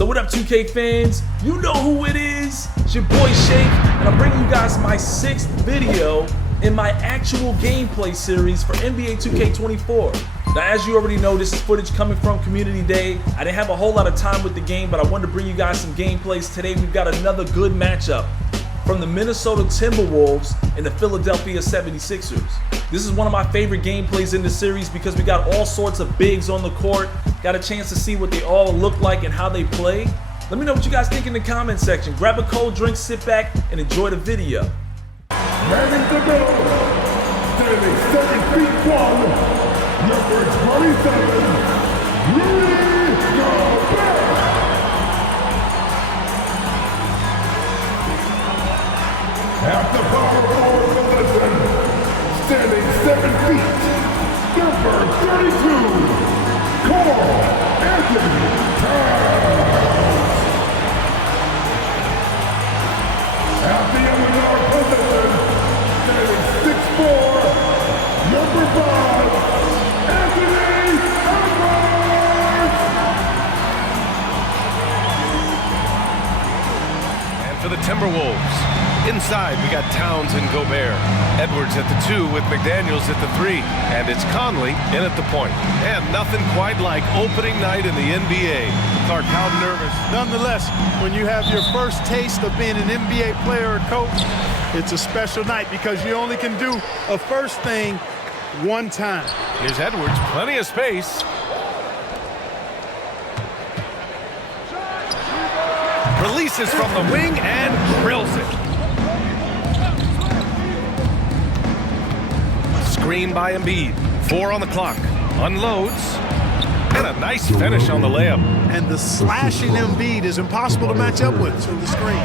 So what up 2K fans? You know who it is. It's your boy Shake, and I'm bringing you guys my 6th video in my actual gameplay series for NBA 2K24. Now as you already know, this is footage coming from Community Day. I didn't have a whole lot of time with the game, but I wanted to bring you guys some gameplays. Today we've got another good matchup from the Minnesota Timberwolves and the Philadelphia 76ers. This is one of my favorite gameplays in the series because we got all sorts of bigs on the court, got a chance to see what they all look like and how they play. Let me know what you guys think in the comment section. Grab a cold drink, sit back, and enjoy the video. Manning the middle, standing 7 feet 1, number 27, Rudy Gobert. At the power forward position, standing 7 feet, number 32, Karl At the other guard position, standing 6'4", number 5, And for the Timberwolves, inside we got Towns and Gobert. Edwards at the 2 with McDaniels at the 3. And it's Conley in at the point. And nothing quite like opening night in the NBA. Clark, how nervous? Nonetheless, when you have your first taste of being an NBA player or coach, it's a special night because you only can do a first thing one time. Here's Edwards, plenty of space. Releases from the wing and drills it. Screen by Embiid. 4 on the clock. Unloads. And a nice finish on the layup. And the slashing Embiid is impossible to match up with through the screen.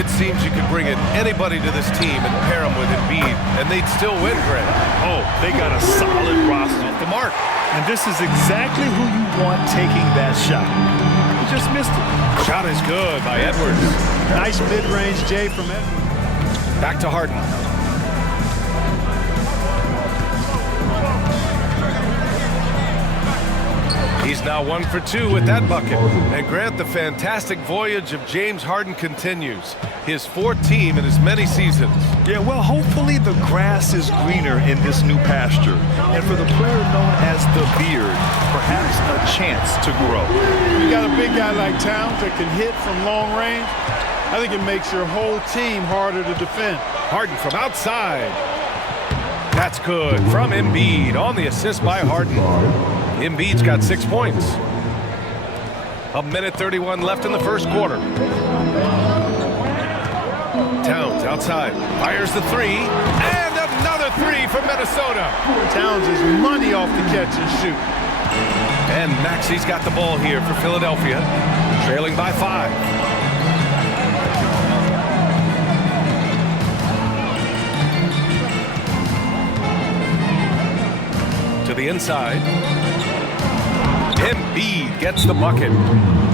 It seems you could bring in anybody to this team and pair them with Embiid, and they'd still win, Greg. Oh, they got a solid roster. Off the mark. And this is exactly who you want taking that shot. He just missed it. Shot is good by Edwards. Nice mid-range J from Edwards. Back to Harden. He's now 1 for 2 with that bucket. And Grant, the fantastic voyage of James Harden continues. His 4th team in as many seasons. Yeah, well, hopefully the grass is greener in this new pasture. And for the player known as the Beard, perhaps a chance to grow. You got a big guy like Towns that can hit from long range. I think it makes your whole team harder to defend. Harden from outside. That's good from Embiid on the assist by Harden. Embiid's got 6 points. 1:31 left in the first quarter. Towns outside, fires the 3, and another 3 from Minnesota. Towns is money off the catch and shoot. And Maxi's got the ball here for Philadelphia, trailing by 5. To the inside. Embiid gets the bucket.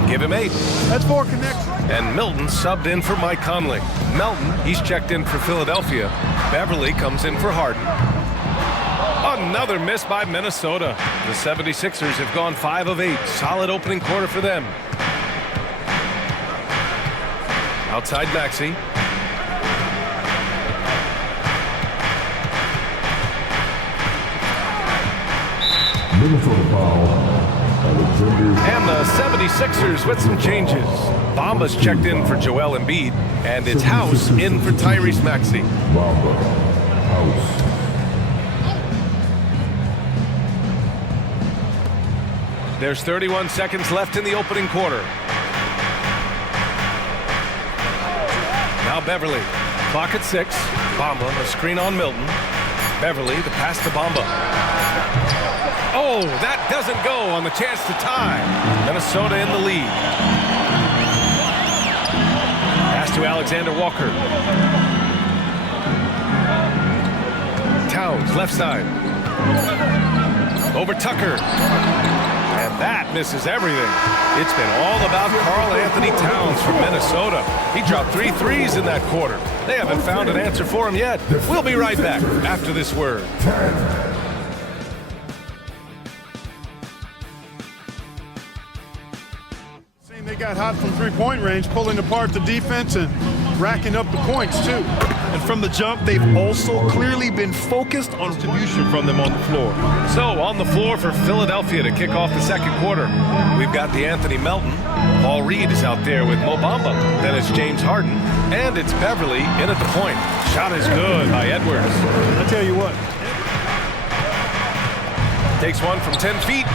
Give him 8. That's 4 connections. And Milton subbed in for Mike Conley. Melton, he's checked in for Philadelphia. Beverly comes in for Harden. Another miss by Minnesota. The 76ers have gone 5 of 8. Solid opening quarter for them. Outside Maxey. Minnesota foul. And the 76ers with some changes. Bamba's checked in for Joel Embiid. And it's House in for Tyrese Maxey. Bamba, House. There's 31 seconds left in the opening quarter. Now Beverly. Clock at 6. Bamba, a screen on Milton. Beverly, the pass to Bamba. Oh, that doesn't go on the chance to tie. Minnesota in the lead. Pass to Alexander Walker. Towns, left side. Over Tucker. And that misses everything. It's been all about Karl Anthony Towns from Minnesota. He dropped 3 threes in that quarter. They haven't found an answer for him yet. We'll be right back after this word. They got got hot from three-point range, pulling apart the defense and racking up the points, too. And from the jump, they've also clearly been focused on distribution from them on the floor. So on the floor for Philadelphia to kick off the second quarter, we've got DeAnthony Melton. Paul Reed is out there with Mo Bamba. Then it's James Harden. And it's Beverly in at the point. Shot is good by Edwards. I tell you what. Takes one from 10 feet.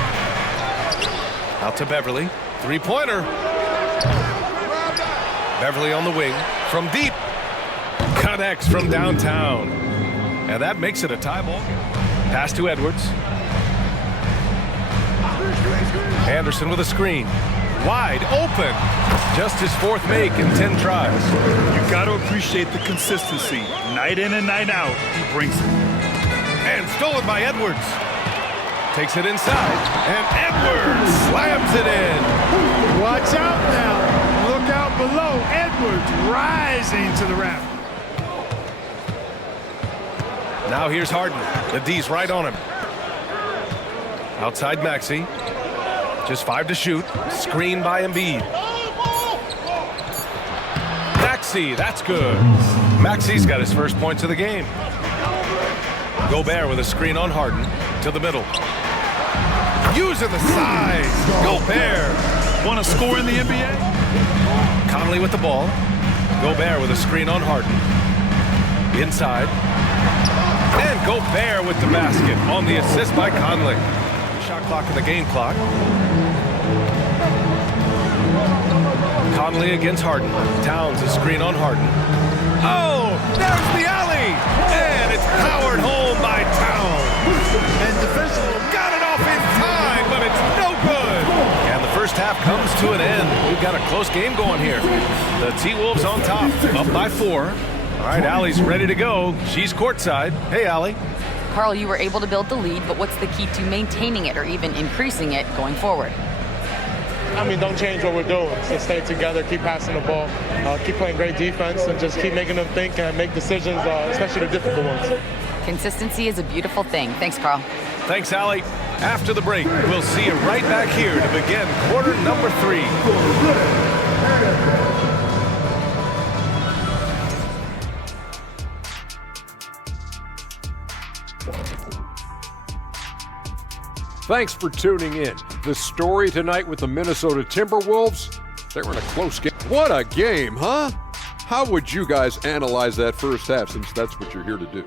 Out to Beverly. Three-pointer. Beverly on the wing. From deep. Connects from downtown. And that makes it a tie ball. Pass to Edwards. Anderson with a screen. Wide open. Just his fourth make in 10 tries. You got to appreciate the consistency. Night in and night out, he brings it. And stolen by Edwards. Takes it inside. And Edwards slams it in. Watch out now. Look out below. Edwards rising to the raft. Now here's Harden. The D's right on him. Outside Maxey. Just 5 to shoot. Screen by Embiid. Maxey, that's good. Maxey's got his first points of the game. Gobert with a screen on Harden. To the middle. Using the size. Gobert. Want to score in the NBA? Conley with the ball. Gobert with a screen on Harden. Inside. And Gobert with the basket on the assist by Conley. Shot clock and the game clock. Conley against Harden. Towns a screen on Harden. Oh, there's the alley. And it's powered home by Towns. And defensively, Got it off in time, but it's no good. And the first half comes to an end. We've got a close game going here. The T-Wolves on top, up by 4. All right, Allie's ready to go. She's courtside. Hey, Allie. Karl, you were able to build the lead, but what's the key to maintaining it or even increasing it going forward? I mean, don't change what we're doing. So stay together, keep passing the ball, keep playing great defense, and just keep making them think and make decisions, especially the difficult ones. Consistency is a beautiful thing. Thanks, Karl. Thanks, Allie. After the break, we'll see you right back here to begin quarter number 3. Thanks for tuning in. The story tonight with the Minnesota Timberwolves, they were in a close game. What a game, huh? How would you guys analyze that first half, since that's what you're here to do?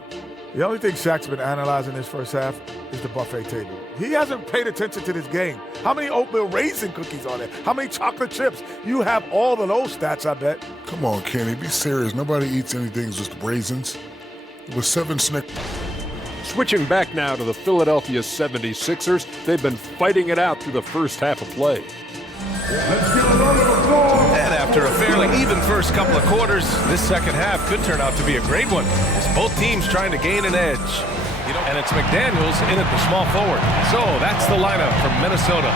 The only thing Shaq's been analyzing this first half is the buffet table. He hasn't paid attention to this game. How many oatmeal raisin cookies are there? How many chocolate chips? You have all of those stats, I bet. Come on, Kenny, be serious. Nobody eats anything just raisins. It was 7 Snickers. Switching back now to the Philadelphia 76ers, they've been fighting it out through the first half of play. And after a fairly even first couple of quarters, this second half could turn out to be a great one, as both teams trying to gain an edge. And it's McDaniels in at the small forward. So that's the lineup from Minnesota.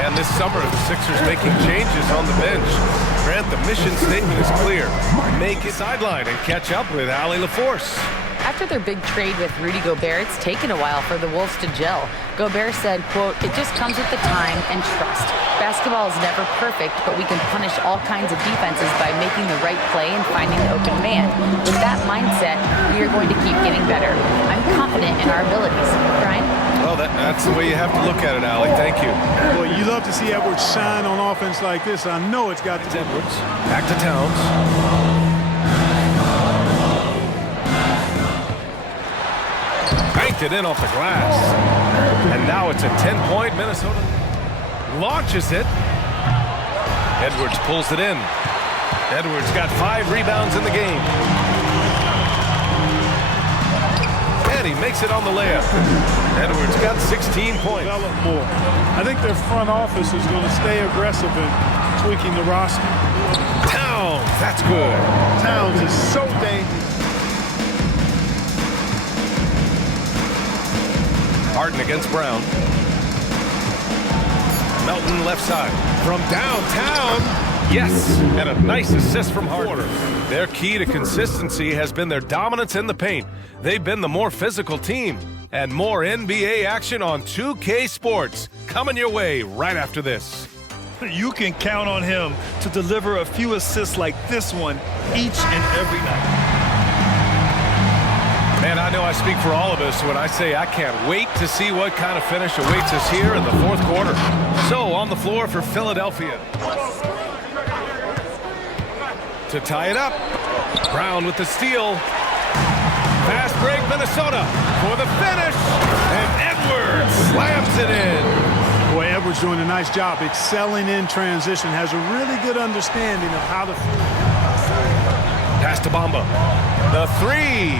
And this summer, the Sixers making changes on the bench. Grant, the mission statement is clear. Make it sideline and catch up with Allie LaForce. After their big trade with Rudy Gobert, it's taken a while for the Wolves to gel. Gobert said, quote, "It just comes with the time and trust. Basketball is never perfect, but we can punish all kinds of defenses by making the right play and finding the open man. With that mindset, we are going to keep getting better. I'm confident in our abilities." Brian? Well, that's the way you have to look at it, Allie. Thank you. boy, you love to see Edwards shine on offense like this. I know it's got to be Edwards. Back to Towns. Banked it in off the glass. And now it's a 10-point Minnesota. Launches it. Edwards pulls it in. Edwards got 5 rebounds in the game. And he makes it on the layup. Edwards got 16 points. Develop more. I think their front office is going to stay aggressive in tweaking the roster. Towns, that's good. Towns is so dangerous. Harden against Brown. Melton left side. From downtown. Yes, and a nice assist from Harden. Their key to consistency has been their dominance in the paint. They've been the more physical team. And more NBA action on 2K Sports coming your way right after this. You can count on him to deliver a few assists like this one each and every night. Man, I know I speak for all of us when I say I can't wait to see what kind of finish awaits us here in the fourth quarter. So, on the floor for Philadelphia. To tie it up. Brown with the steal. Fast break, Minnesota for the finish. And Edwards slams it in. Boy, Edwards doing a nice job excelling in transition. Has a really good understanding of how to... Pass to Bamba. The three.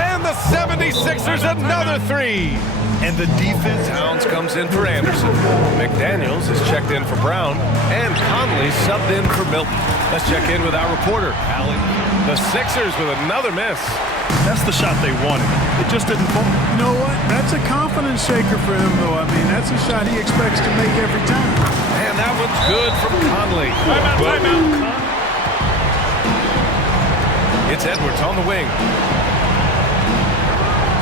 And the 76ers another three. And the defense. Towns comes in for Anderson. McDaniels is checked in for Brown. And Conley subbed in for Milton. Let's check in with our reporter, Allie. The Sixers with another miss. That's the shot they wanted. It just didn't fall. You know what? That's a confidence shaker for him, though. I mean, that's a shot he expects to make every time. And that one's good from Conley. Timeout. It's Edwards on the wing.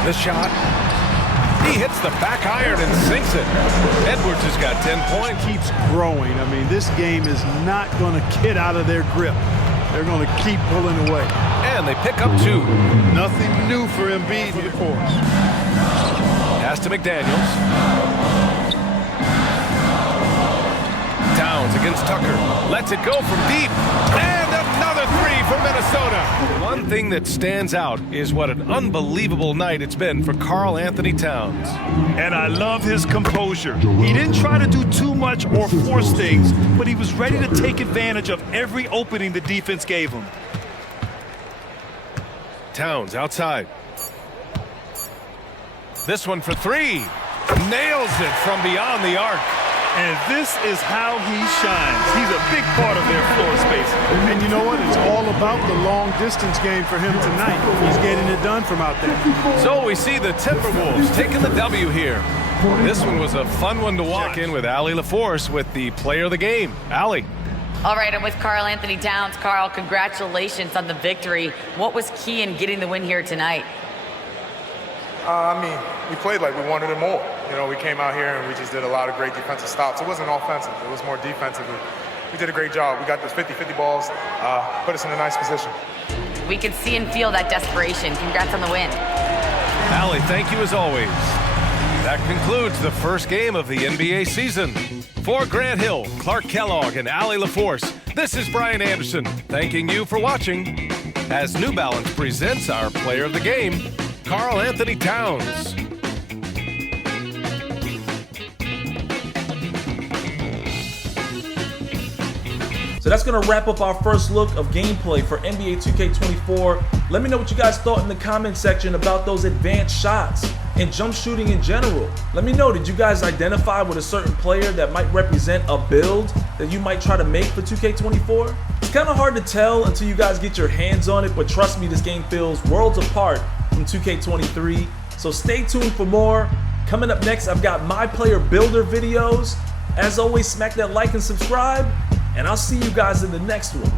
The shot. He hits the back iron and sinks it. Edwards has got 10 points. Keeps growing. I mean, this game is not going to get out of their grip. They're going to keep pulling away. And they pick up two. Nothing new for Embiid for the course. Pass to McDaniels. Towns against Tucker. Lets it go from deep. And another three for Minnesota. One thing that stands out is what an unbelievable night it's been for Karl Anthony Towns. And I love his composure. He didn't try to do too much or force things, but he was ready to take advantage of every opening the defense gave him. Towns outside. This one for three. Nails it from beyond the arc. And this is how he shines. He's a big part of their floor space. And you know what? It's all about the long distance game for him tonight. He's getting it done from out there. So we see the Timberwolves taking the W here. This one was a fun one to watch. Check in with Allie LaForce with the player of the game. Allie. All right, I'm with Karl Anthony Towns. Karl, congratulations on the victory. What was key in getting the win here tonight? I mean, we played like we wanted it more. You know, we came out here and we just did a lot of great defensive stops. It wasn't offensive. It was more defensive. We did a great job. We got those 50-50 balls, put us in a nice position. We could see and feel that desperation. Congrats on the win. Allie, thank you as always. That concludes the first game of the NBA season. For Grant Hill, Clark Kellogg, and Allie LaForce, this is Brian Anderson, thanking you for watching as New Balance presents our player of the game, Karl Anthony Towns. So that's going to wrap up our first look of gameplay for NBA 2K24. Let me know what you guys thought in the comment section about those advanced shots and jump shooting in general. Let me know, did you guys identify with a certain player that might represent a build that you might try to make for 2K24? It's kind of hard to tell until you guys get your hands on it, but trust me, this game feels worlds apart from 2K23. So stay tuned for more. Coming up next, I've got my player builder videos. As always, smack that like and subscribe, and I'll see you guys in the next one.